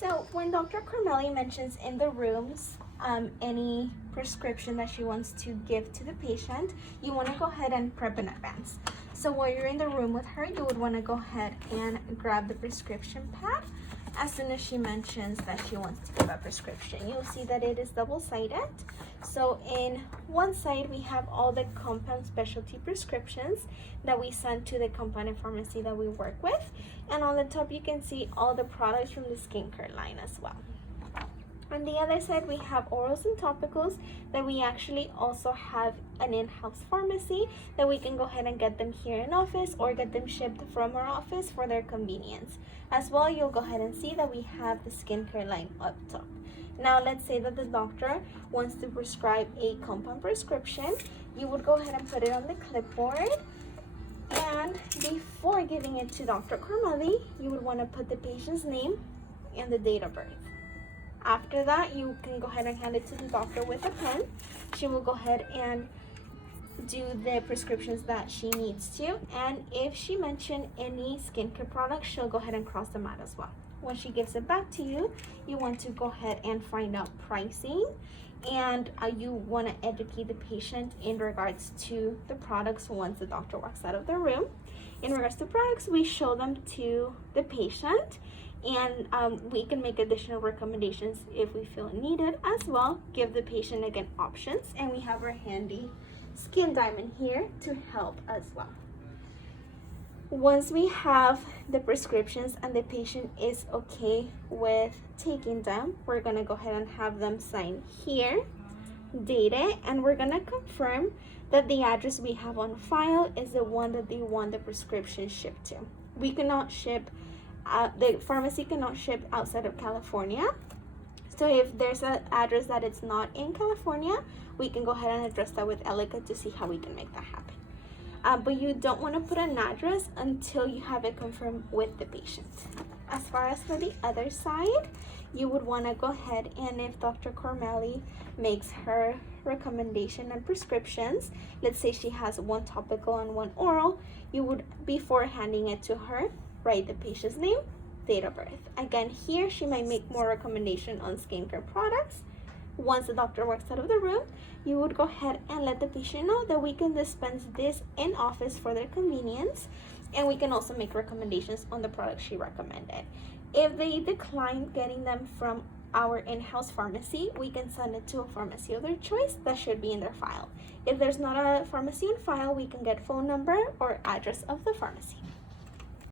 So when Dr. Kormeili mentions in the rooms any prescription that she wants to give to the patient, you want to go ahead and prep in advance. So while you're in the room with her, you would want to go ahead and grab the prescription pad. As soon as she mentions that she wants to give a prescription, you'll see that it is double-sided. So in one side, we have all the compound specialty prescriptions that we send to the compounding pharmacy that we work with. And on the top, you can see all the products from the skincare line as well. On the other side, we have orals and topicals that we actually also have an in-house pharmacy that we can go ahead and get them here in office or get them shipped from our office for their convenience. As well, you'll go ahead and see that we have the skincare line up top. Now, let's say that the doctor wants to prescribe a compound prescription. You would go ahead and put it on the clipboard. And before giving it to Dr. Kormeili, you would want to put the patient's name and the date of birth. After that, you can go ahead and hand it to the doctor with a pen. She will go ahead and do the prescriptions that she needs to. And if she mentioned any skincare products, she'll go ahead and cross them out as well. When she gives it back to you, you want to go ahead and find out pricing. And you want to educate the patient in regards to the products once the doctor walks out of the room. In regards to products, we show them to the patient. And we can make additional recommendations if we feel needed as well. Give the patient again options, and we have our handy skin diamond here to help as well. Once we have the prescriptions and the patient is okay with taking them, we're gonna go ahead and have them sign here, date it, and we're gonna confirm that the address we have on file is the one that they want the prescription shipped to. We cannot ship the pharmacy cannot ship outside of California. So if there's an address that it's not in California, we can go ahead and address that with Elica to see how we can make that happen. But you don't want to put an address until you have it confirmed with the patient. As far as for the other side, you would want to go ahead and if Dr. Kormeili makes her recommendation and prescriptions, let's say she has one topical and one oral, you would, before handing it to her, write the patient's name, date of birth. Again, here she might make more recommendation on skincare products. Once the doctor walks out of the room, you would go ahead and let the patient know that we can dispense this in office for their convenience, and we can also make recommendations on the products she recommended. If they decline getting them from our in-house pharmacy, we can send it to a pharmacy of their choice that should be in their file. If there's not a pharmacy in file, we can get phone number or address of the pharmacy.